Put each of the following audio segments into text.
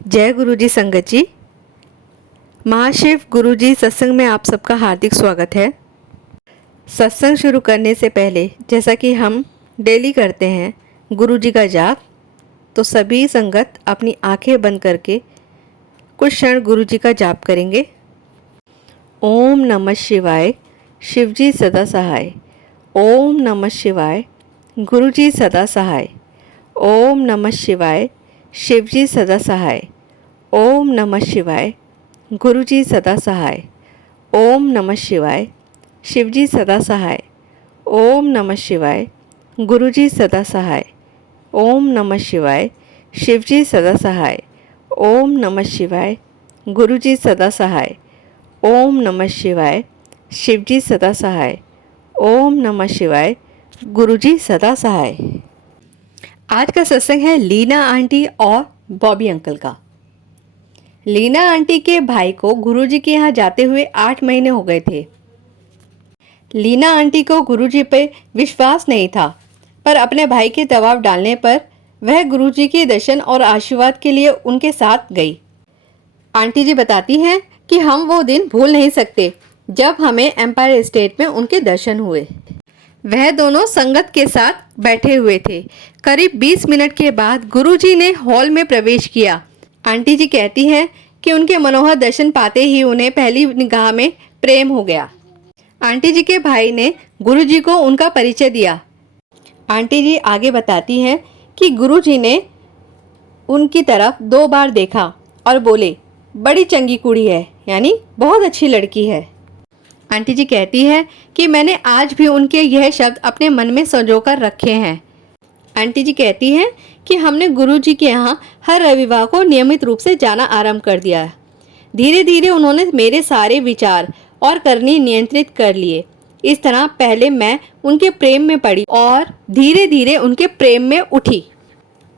जय गुरु जी संगत जी। महाशिव गुरु जी सत्संग में आप सबका हार्दिक स्वागत है। सत्संग शुरू करने से पहले जैसा कि हम डेली करते हैं गुरु जी का जाप, तो सभी संगत अपनी आंखें बंद करके कुछ क्षण गुरु जी का जाप करेंगे। ओम नमः शिवाय, शिव जी सदा सहाय। ओम नमः शिवाय, गुरु जी सदा सहाय। ओम नमः शिवाय, शिव जी सदा सहाय। ओम नमः शिवाय, गुरु जी सदा सहाय। ओम नमः शिवाय, शिव जी सदा सहाय। ओम नमः शिवाय, गुरु जी सदा सहाय। ओम नमः शिवाय, शिव जी सदा सहाय। ओम नमः शिवाय, गुरु जी सदा सहाय। ओम नमः शिवाय, शिव जी सदा सहाय। ओम नमः शिवाय, गुरु जी सदा सहाय। आज का सत्संग है लीना आंटी और बॉबी अंकल का। लीना आंटी के भाई को गुरुजी के यहाँ जाते हुए 8 महीने हो गए थे। लीना आंटी को गुरुजी पे विश्वास नहीं था, पर अपने भाई के दबाव डालने पर वह गुरुजी के दर्शन और आशीर्वाद के लिए उनके साथ गई। आंटी जी बताती हैं कि हम वो दिन भूल नहीं सकते जब हमें एम्पायर स्टेट में उनके दर्शन हुए। वह दोनों संगत के साथ बैठे हुए थे। करीब 20 मिनट के बाद गुरुजी ने हॉल में प्रवेश किया। आंटी जी कहती हैं कि उनके मनोहर दर्शन पाते ही उन्हें पहली निगाह में प्रेम हो गया। आंटी जी के भाई ने गुरुजी को उनका परिचय दिया। आंटी जी आगे बताती हैं कि गुरुजी ने उनकी तरफ 2 बार देखा और बोले, बड़ी चंगी कुड़ी है, यानी बहुत अच्छी लड़की है। आंटी जी कहती है कि मैंने आज भी उनके यह शब्द अपने मन में संजोकर रखे हैं। आंटी जी कहती हैं कि हमने गुरुजी के यहाँ हर रविवार को नियमित रूप से जाना आरंभ कर दिया। धीरे धीरे उन्होंने मेरे सारे विचार और करनी नियंत्रित कर लिए। इस तरह पहले मैं उनके प्रेम में पड़ी और धीरे धीरे उनके प्रेम में उठी।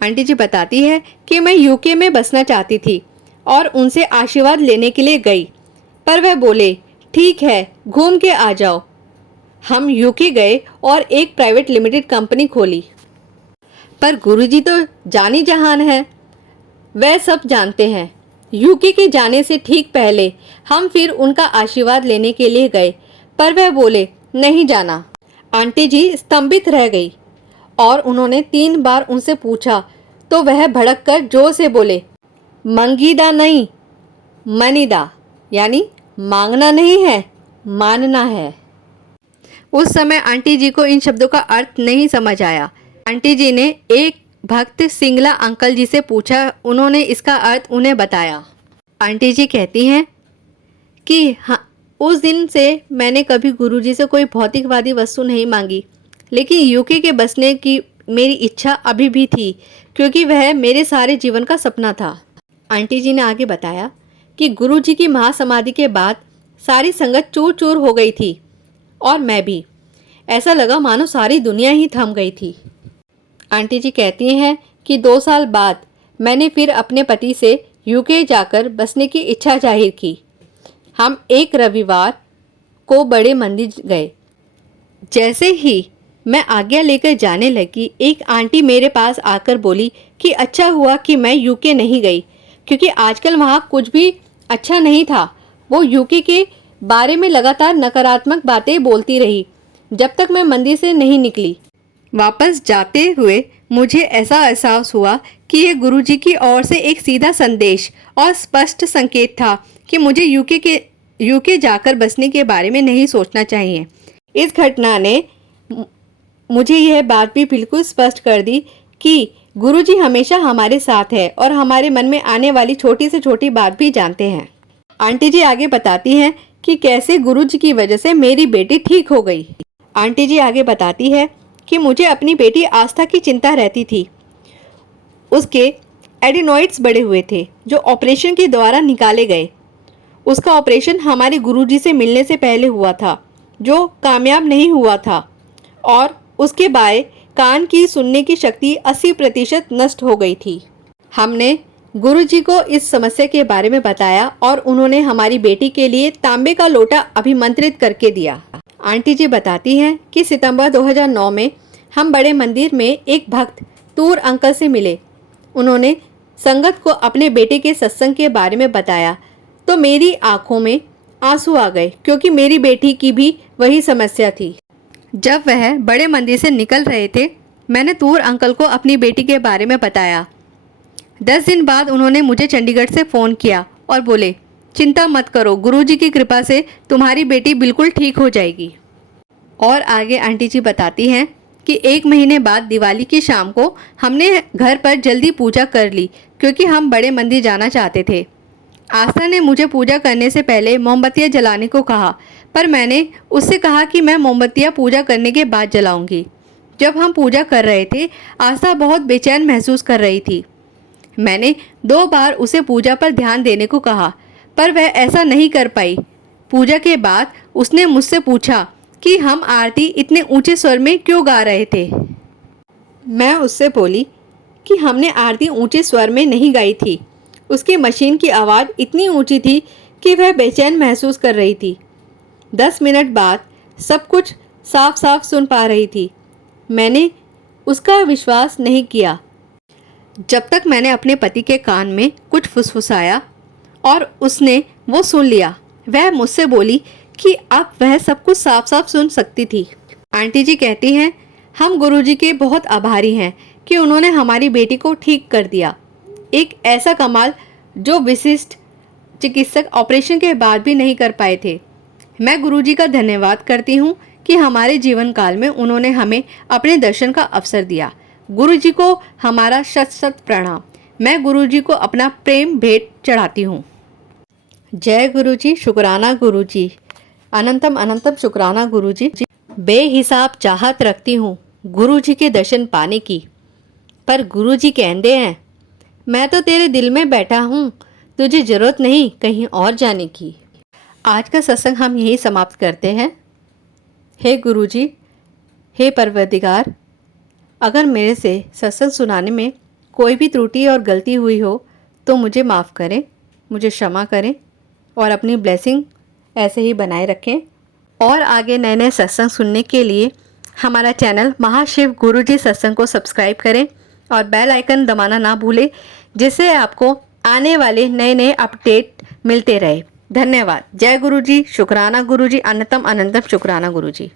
आंटी जी बताती है कि मैं यूके में बसना चाहती थी और उनसे आशीर्वाद लेने के लिए गई, पर वह बोले, ठीक है, घूम के आ जाओ। हम यूके गए और एक प्राइवेट लिमिटेड कंपनी खोली। पर गुरुजी तो जानी जहान है, वह सब जानते हैं। यूके के जाने से ठीक पहले हम फिर उनका आशीर्वाद लेने के लिए गए, पर वह बोले नहीं जाना। आंटी जी स्तंभित रह गई और उन्होंने 3 बार उनसे पूछा तो वह भड़क कर जोर से बोले, मंगीदा नहीं, मनीदा, यानी मांगना नहीं है, मानना है। उस समय आंटी जी को इन शब्दों का अर्थ नहीं समझ आया। आंटी जी ने एक भक्त सिंगला अंकल जी से पूछा, उन्होंने इसका अर्थ उन्हें बताया। आंटी जी कहती हैं कि हाँ, उस दिन से मैंने कभी गुरुजी से कोई भौतिकवादी वस्तु नहीं मांगी, लेकिन यूके के बसने की मेरी इच्छा अभी भी थी, क्योंकि वह मेरे सारे जीवन का सपना था। आंटी जी ने आगे बताया कि गुरुजी की महासमाधि के बाद सारी संगत चूर चूर हो गई थी और मैं भी। ऐसा लगा मानो सारी दुनिया ही थम गई थी। आंटी जी कहती हैं कि 2 साल बाद मैंने फिर अपने पति से यूके जाकर बसने की इच्छा जाहिर की। हम एक रविवार को बड़े मंदिर गए। जैसे ही मैं आज्ञा लेकर जाने लगी, एक आंटी मेरे पास आकर बोली कि अच्छा हुआ कि मैं यूके नहीं गई, क्योंकि आजकल वहाँ कुछ भी अच्छा नहीं था। वो यूके के बारे में लगातार नकारात्मक बातें बोलती रही जब तक मैं मंदिर से नहीं निकली। वापस जाते हुए मुझे ऐसा एहसास हुआ कि ये गुरुजी की ओर से एक सीधा संदेश और स्पष्ट संकेत था कि मुझे यूके जाकर बसने के बारे में नहीं सोचना चाहिए। इस घटना ने मुझे यह बात भी बिल्कुल स्पष्ट कर दी कि गुरुजी हमेशा हमारे साथ है और हमारे मन में आने वाली छोटी से छोटी बात भी जानते हैं। आंटी जी आगे बताती हैं कि कैसे गुरुजी की वजह से मेरी बेटी ठीक हो गई। आंटी जी आगे बताती है कि मुझे अपनी बेटी आस्था की चिंता रहती थी। उसके एडिनॉइड्स बढ़े हुए थे जो ऑपरेशन के द्वारा निकाले गए। उसका ऑपरेशन हमारे गुरुजी से मिलने से पहले हुआ था, जो कामयाब नहीं हुआ था, और उसके बाएं कान की सुनने की शक्ति 80% नष्ट हो गई थी। हमने गुरुजी को इस समस्या के बारे में बताया और उन्होंने हमारी बेटी के लिए तांबे का लोटा अभिमंत्रित करके दिया। आंटी जी बताती हैं कि सितंबर 2009 में हम बड़े मंदिर में एक भक्त तूर अंकल से मिले। उन्होंने संगत को अपने बेटे के सत्संग के बारे में बताया तो मेरी आंखों में आंसू आ गए, क्योंकि मेरी बेटी की भी वही समस्या थी। जब वह बड़े मंदिर से निकल रहे थे, मैंने तूर अंकल को अपनी बेटी के बारे में बताया। 10 दिन बाद उन्होंने मुझे चंडीगढ़ से फ़ोन किया और बोले, चिंता मत करो, गुरुजी की कृपा से तुम्हारी बेटी बिल्कुल ठीक हो जाएगी। और आगे आंटी जी बताती हैं कि 1 महीने बाद दिवाली की शाम को हमने घर पर जल्दी पूजा कर ली, क्योंकि हम बड़े मंदिर जाना चाहते थे। आस्था ने मुझे पूजा करने से पहले मोमबत्तियाँ जलाने को कहा, पर मैंने उससे कहा कि मैं मोमबत्तियाँ पूजा करने के बाद जलाऊंगी। जब हम पूजा कर रहे थे, आस्था बहुत बेचैन महसूस कर रही थी। मैंने 2 बार उसे पूजा पर ध्यान देने को कहा, पर वह ऐसा नहीं कर पाई। पूजा के बाद उसने मुझसे पूछा कि हम आरती इतने ऊंचे स्वर में क्यों गा रहे थे। मैं उससे बोली कि हमने आरती ऊंचे स्वर में नहीं गाई थी। उसकी मशीन की आवाज़ इतनी ऊंची थी कि वह बेचैन महसूस कर रही थी। 10 मिनट बाद सब कुछ साफ साफ सुन पा रही थी। मैंने उसका विश्वास नहीं किया जब तक मैंने अपने पति के कान में कुछ फुसफुसाया और उसने वो सुन लिया। वह मुझसे बोली कि अब वह सब कुछ साफ साफ सुन सकती थी। आंटी जी कहती हैं, हम गुरुजी के बहुत आभारी हैं कि उन्होंने हमारी बेटी को ठीक कर दिया। एक ऐसा कमाल जो विशिष्ट चिकित्सक ऑपरेशन के बाद भी नहीं कर पाए थे। मैं गुरुजी का धन्यवाद करती हूँ कि हमारे जीवन काल में उन्होंने हमें अपने दर्शन का अवसर दिया। गुरुजी को हमारा शत शत प्रणाम। मैं गुरुजी को अपना प्रेम भेंट चढ़ाती हूँ। जय गुरुजी, शुक्राना गुरुजी, अनंतम अनंतम शुक्राना गुरुजी। बेहिसाब चाहत रखती हूँ गुरुजी के दर्शन पाने की, पर गुरुजी कहते हैं, मैं तो तेरे दिल में बैठा हूँ, तुझे जरूरत नहीं कहीं और जाने की। आज का सत्संग हम यहीं समाप्त करते हैं। हे गुरुजी, हे परवरदिगार, अगर मेरे से सत्संग सुनाने में कोई भी त्रुटि और गलती हुई हो तो मुझे माफ़ करें, मुझे क्षमा करें और अपनी ब्लेसिंग ऐसे ही बनाए रखें। और आगे नए नए सत्संग सुनने के लिए हमारा चैनल महाशिव गुरुजी सत्संग को सब्सक्राइब करें और बेल आइकन दबाना ना भूलें, जिससे आपको आने वाले नए नए अपडेट मिलते रहे। धन्यवाद। जय गुरुजी, शुक्राना गुरुजी, अनंतम अनंतम शुक्राना गुरुजी।